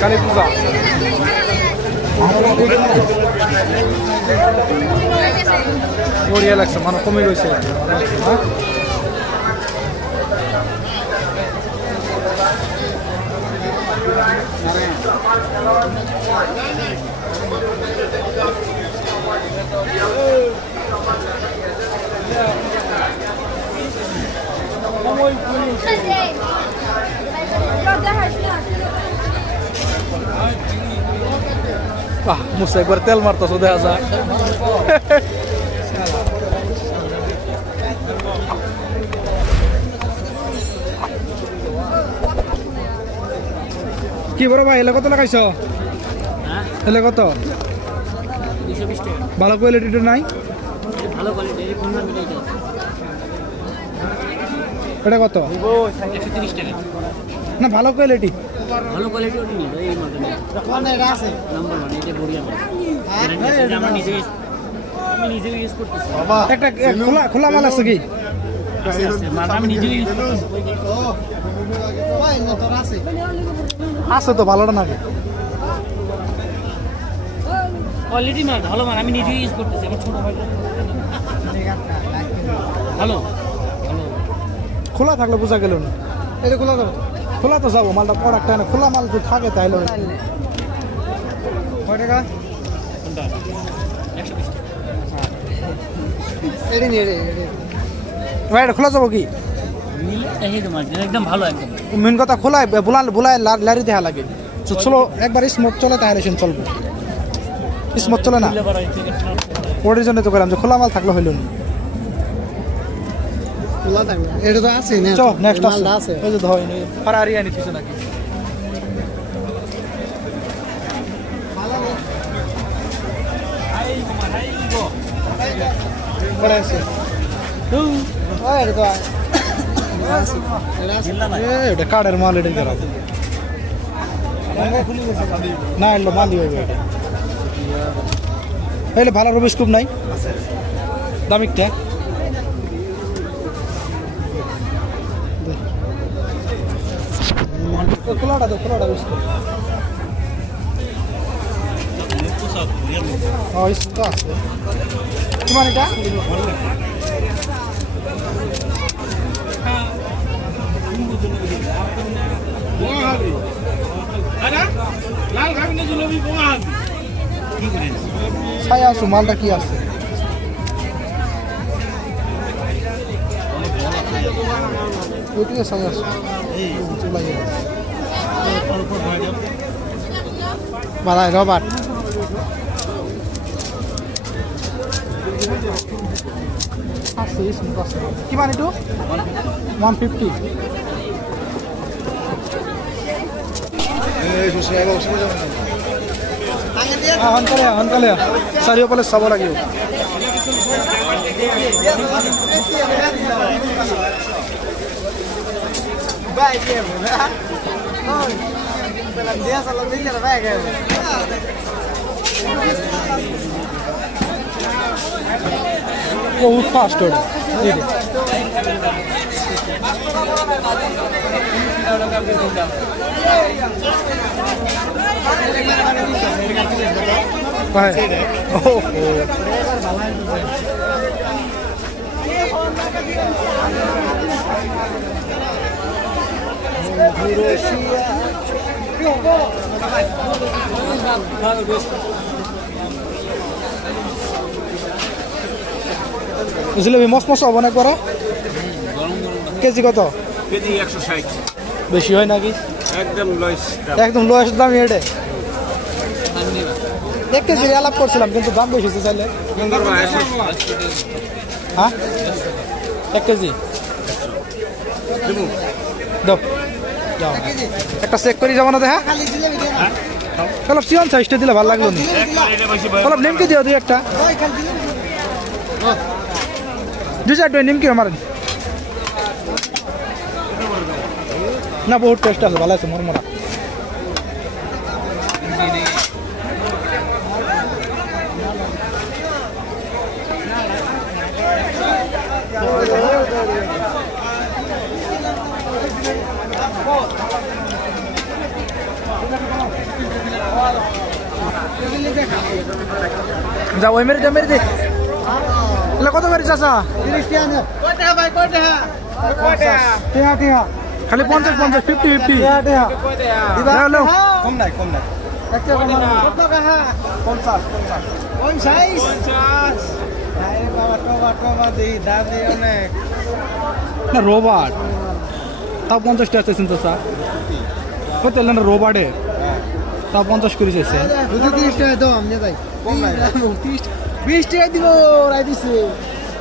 কালী পূজা বড়িয়া লাগছে, মানে কমে গেছে। মুসা একবার তেল মারতেছ দেখা যায়। কি বড় ভাই এলে কত লাগাইছ? এলে কত? ভালো কোয়ালিটিটা নাই? এটা কত? না ভালো কোয়ালিটি। ভালো কোয়ালিটি ওটা নিয়ে এই মালটা নিয়ে এটা আছে নাম্বার 1 এটা বড়িয়া মাল আমরা আমি নিজে ইউজ করতেছি একটা খোলা মাল আছে কি মাল আমি নিজে ইউজ করতেছি আছে তো ভালোটা নাকি কোয়ালিটি মাল ভালো মাল আমি নিজে ইউজ করতেছি আমার ছোট ভাই ভালো খোলা থাকলে বোঝা গেল না এটা খোলা যাবো খোলা তো যাবো মালটা প্রোডাক্ট না খোলা মাল তো থাকে তাইলে কয় টাকা ভাই এটা খোলা যাবো কি একদম ভালো একদম মেন কথা খোলা বুলায় লারি দেখা লাগে চলো একবার স্মুথ চলে তাহলে চলবো স্মুথ চলে না ওটার জন্য তো করলাম যে খোলা মাল থাকলে হইল না এটা তো আছে না চল নেক্সট আছে ওই যে ধয় নি ফারারি আনি কিছু নাকি পড়ে আছে ওই এটা তো এটা কার্ডের মাল এটা করা না এলো মালি হবে এটা ভালো রবি স্কুপ নাই দামিকটা খোলাটা তো খোলাটা তো আছে কিমান এটা ছাই আছো মালটা কি আছে ওইটিকে ছাই আছো বালাই রবার কিমান এইটো 150 সোনকালে চাৰিওফালে চাব লাগিব বহুত ফাস্ট ওটা জিলেবি মস্ত হব না একবার কেজি কত কেজি 160 বেশি হয় নাকি একদম লোয়েস্ট দাম এটা 1 কেজি আলাপ করছিলাম কিন্তু দাম বেশি চাইলে হ্যাঁ 1 কেজি দাও যাও একটা চেক করি যাবো না দেখা অলপ চিকন সাইজটা দিলে ভালো লাগলো নি অলপ নিমকি দিও দুই একটা দুই চারটা নিমকি আমার না বহুত টেস্ট আছে ভালো আছে মরমরা যাও ওই মেরে দে এগুলো কত মেরে চাচা খালি 50 50 কম নাই না রোবট তাও 50 টাকা চাইছেন চাচা কত এলেন রোবটে তাও 50 করে চাইছেন 20 টাকা দিব রাই দিছে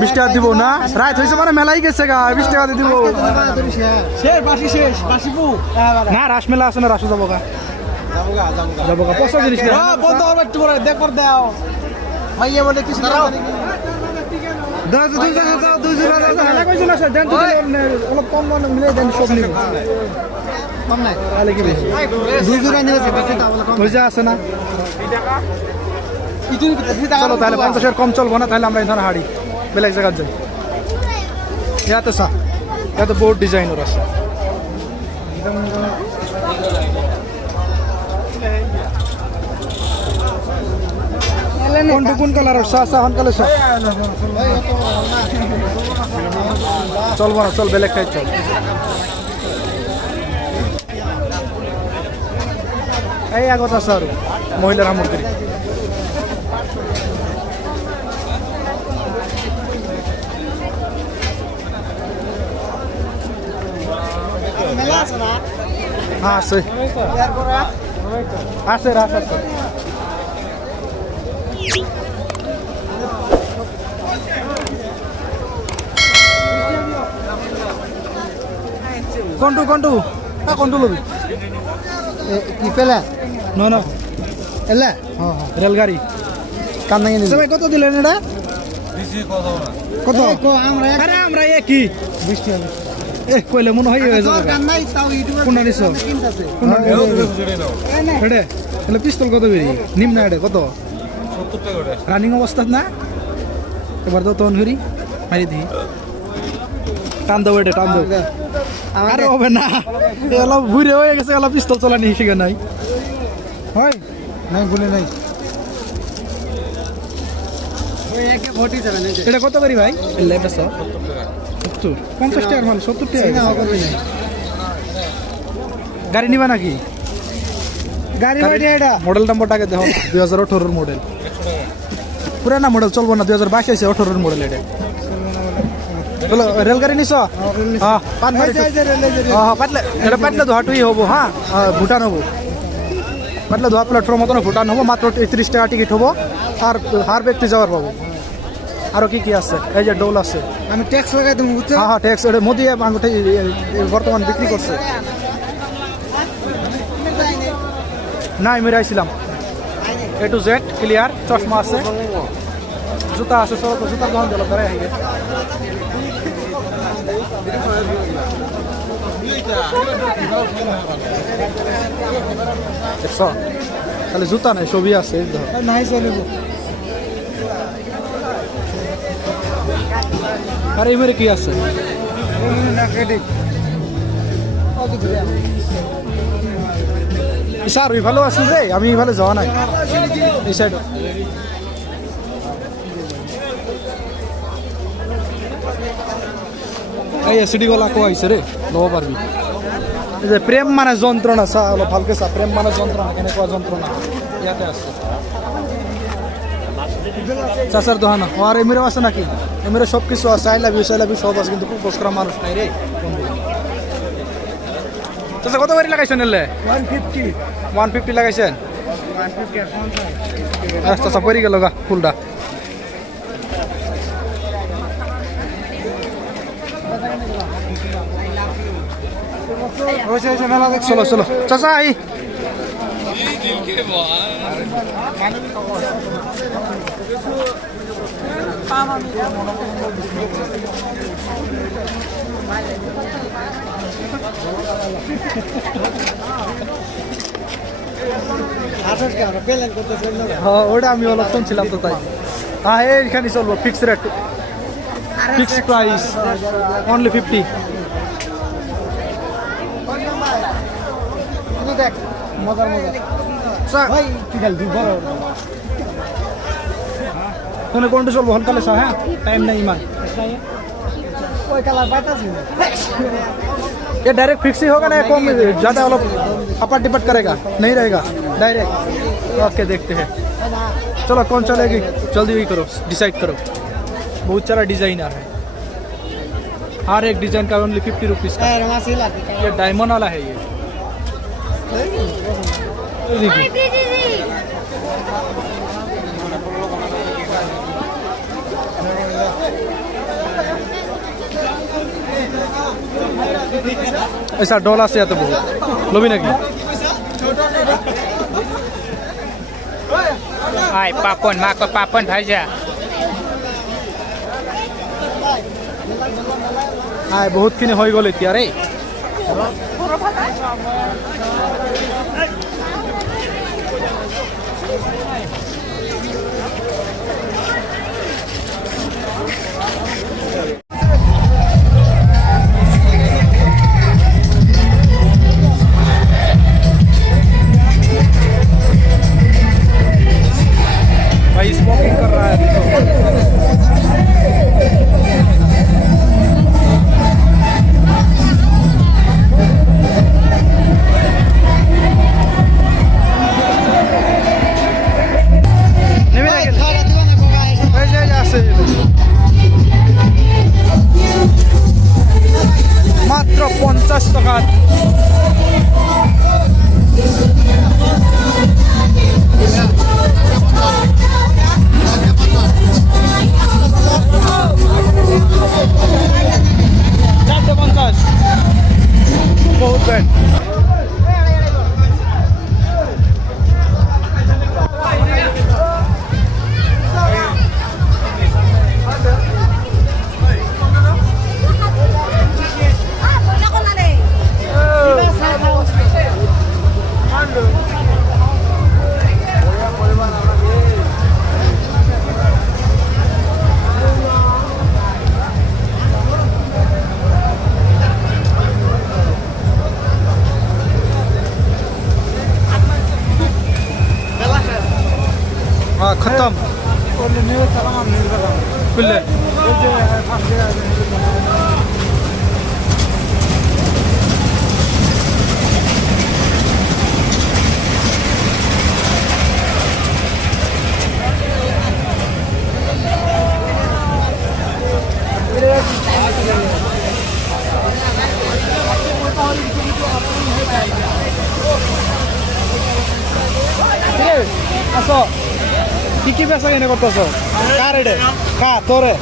20 টাকা দিব না রাত হয়েছে মানে মেলাই গেছে গা 20 টাকা দিয়ে দিব শেষ বাসিবু না রাস মেলা আছে না রাসু যাবো গা যাবো গা পয়সা জিনিস না বন্ধ হবে একটু করে দেখবার দাও মাইয়া বলে কিছু দাও অলপ কম মিলে দেন সব নিব কম নাই তাহলে কি বেশি 2 জোড়া নিয়েছে বেশি তা বলে কম ওই যে আছে না ইতুনি চলো তাহলে 50 কম চলবো না তাহলে আমরা এখানে হাড়ি বেলেগ জায়গা যাই ইয়াতে সা ইয়াতে বহুত ডিজাইনের আছে কোনটা কোন কালার সা হন কালার সা চলবো না চল বেলেগ টাইপ চল এই আগত আছে আর মহিলার সামগ্রী হ্যাঁ আছে আছে রাস আছে কোনটু কোনটু লবি কি পেলা না না এলা হ্যাঁ রেলগাড়ি কাম নাই সবাই কত দিলেন এটা কত আমরা আরে আমরা একই 20 টাকা কইলে মনে হয় হয়ে যাবে কাম নাই তাও ইউটিউবে কোনটা নিছো কিনতাছে এডে তাহলে পিস্তল কত বেরি নিম না এডে কত 70 টাকা রানিং অবস্থা না এবার তো তখন হরি মারি দি টান দাও এটা টান দাও আরে হবে না এলা ঘুরে হয়ে গেছে এলা পিস্তল চালানি শিখে নাই হয় নাই বলে নাই ওই একে ভোটি যাবে না এটা কত করি ভাই লেটা 70 50 টাকার মাল 70 টাকা গাড়ি নিবা নাকি গাড়ি বাড়ি এটা মডেল নাম্বারটাকে দেখো 2018 এর মডেল পুরানা মডেল চলবো না 2022 আছে 18 এর মডেল এটা বলো রেলগাড়ি নিছো হ্যাঁ পাতলে এটা পাতলে ধোয়াটুই হবো হ্যাঁ ভুটান হবো পাতলে ধোয়া প্ল্যাটফর্ম মতন ভুটান হবো মাত্র 30 টাকা টিকিট হবো আর হার ব্যক্তি যাওয়ার পাবো আরো কি কি আছে এই যে ডোল আছে আমি ট্যাক্স লাগাই দেবো বুঝছো হ্যাঁ হ্যাঁ ট্যাক্স এটা মোদি বর্তমান বিক্রি করছে না আমি আইছিলাম A to Z ক্লিয়ার চশমা আছে জুতা আছে সব জুতা দোকান দিল ধরে আইগে দেখছো তাহলে জুতা নাই ছবি আছে এই ধর নাই চলিব আর এই মেরে কি আছে স্যার ওই ভালো আছি রে আমি ভালো যাওয়া নাই এই সাইড এই এসিডি গলা কো আইছে রে লব পারবি এই যে প্রেম মানে যন্ত্রণা চা হলো ভালকে চা প্রেম মানে যন্ত্রণা কেন কোয়া যন্ত্রণা ইয়াতে আছে চাচার দোহানা আর এমিরও আছে নাকি এমিরে সব কিছু আছে আই লাভ ইউ সব আছে কিন্তু খুব বস্করা মানুষ নাই রে চাচা কত বাড়ি লাগাইছেন এলে 150 লাগাইছেন চাচা পরি গেল গা ফুলটা চলো চলো চাচা আই হ্যাঁ ওটা আমি অলপ শুনছিলাম তো তাই হ্যাঁ এইখানে চলবো fix rate fix price only 50 দেখ মজার মজা ভাই তুই খালি তুই বড় তুমি কোনটা চলবো সোনকালে চাও হ্যাঁ টাইম নাই ইমান ওই কালার পাইতাছি ये डायरेक्ट फिक्स ही होगा ना या कम ज़्यादा वाला अपाट डिपट करेगा नहीं रहेगा डायरेक्ट ओके देखते हैं चलो कौन चलेगी जल्दी वही करो डिसाइड करो बहुत सारा डिज़ाइनर है हर एक डिज़ाइन का ओनली 50 रुपीज़ का রমাসি লাগি ये डायमंड वाला है ये देखिए ऐसा डोला से आता बहुत लोभी ना की Ai, papon, mako papon saja. हाँ बहुत किने हो गल इतना रे भाई स्मोकिंग कर रहा है देखो নেমে গেল এই যে আসছে মাত্র 50 টাকা চারটে 50 বহুত ব্যাড हाँ खत्म खुले আসো কি বেচা কিনে করতেছ কার রে কা তোরে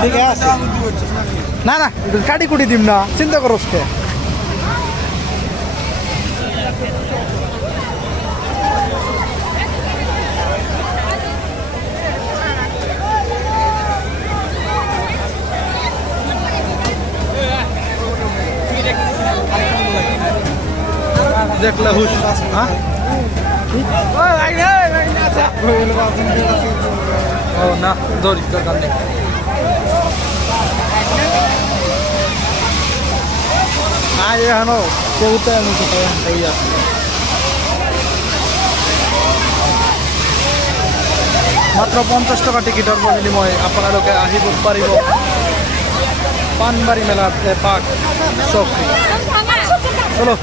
ঠিক আছে না না কাটি কুটি দিম না চিন্তা করস কে দেখলে হুশ হ্যাঁ ও না দৌড়ি দরকার নেই আজ এখনো কেউতে আমি হয়ে যাচ্ছি মাত্র 50 টাকা টিকিটৰ বিনিময় আপোনালোকে আহিব পাৰিব পানবাৰী মেলাত এপাক চক চলো